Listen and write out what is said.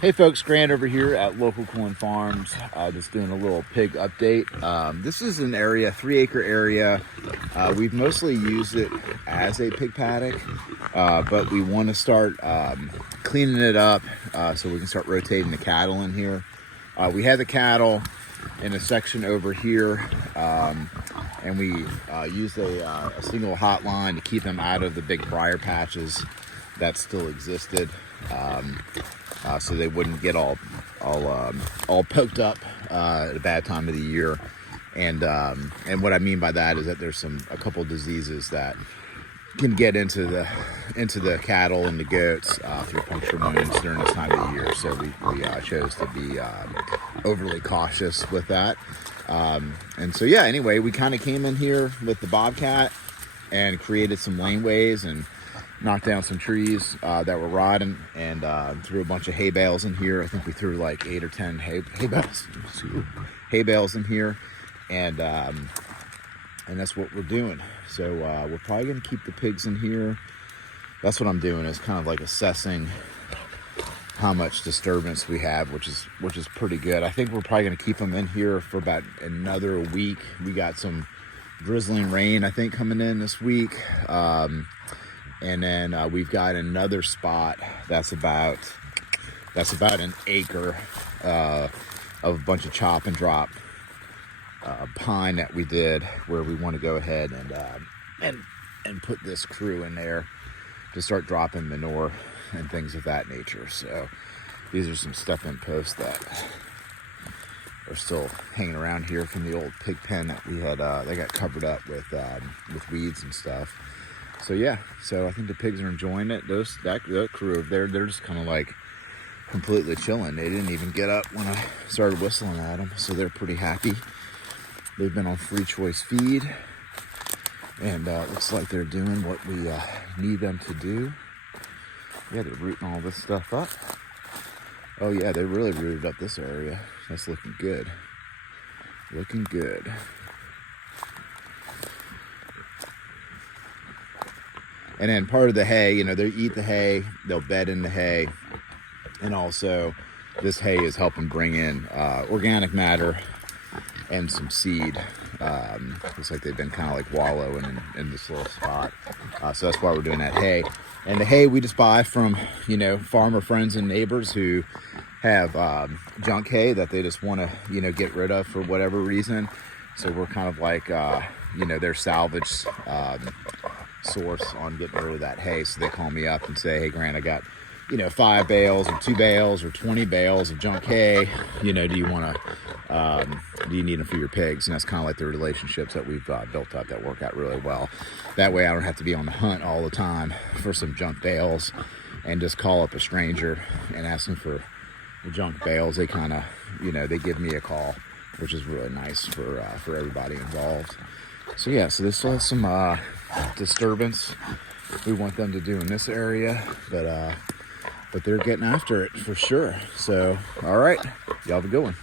Hey folks, Grant over here at Local Corn Farms, just doing a little pig update. This is an area, 3-acre area. We've mostly used it as a pig paddock, but we want to start cleaning it up so we can start rotating the cattle in here. We have the cattle in a section over here, and we used a single hotline to keep them out of the big briar patches that still existed. So they wouldn't get all poked up at a bad time of the year, and what I mean by that is that there's a couple diseases that can get into the cattle and the goats through puncture wounds during this time of the year. So we chose to be overly cautious with that, and so yeah. Anyway, we kind of came in here with the bobcat and created some laneways and knocked down some trees that were rotting, and threw a bunch of hay bales in here. I think we threw like 8 or 10 hay bales in here, and that's what we're doing. So we're probably gonna keep the pigs in here. That's what I'm doing, is kind of like assessing how much disturbance we have, which is pretty good. I think we're probably gonna keep them in here for about another week. We got some drizzling rain, I think, coming in this week. And then we've got another spot that's about an acre of a bunch of chop and drop pine that we did, where we want to go ahead and put this crew in there to start dropping manure and things of that nature. So these are some step-in posts that are still hanging around here from the old pig pen that we had. They got covered up with weeds and stuff. So yeah, so I think the pigs are enjoying it. That crew over there, they're just kind of like completely chilling. They didn't even get up when I started whistling at them, so they're pretty happy. They've been on free choice feed, and looks like they're doing what we need them to do. Yeah, they're rooting all this stuff up. Oh yeah, they really rooted up this area. That's looking good. Looking good. And then part of the hay, they eat the hay, they'll bed in the hay. And also this hay is helping bring in organic matter and some seed. Looks like they've been kind of like wallowing in this little spot. So that's why we're doing that hay. And the hay we just buy from, farmer friends and neighbors who have junk hay that they just want to, get rid of for whatever reason. So we're kind of like, their salvage source on getting rid of that hay. So they call me up and say, hey Grant, I got 5 bales or 2 bales or 20 bales of junk hay, do you need them for your pigs? And that's kind of like the relationships that we've built up that work out really well. That way I don't have to be on the hunt all the time for some junk bales and just call up a stranger and ask them for the junk bales. They kind of they give me a call, which is really nice for everybody involved. So yeah, so this has some disturbance we want them to do in this area, but they're getting after it for sure. So all right, y'all have a good one.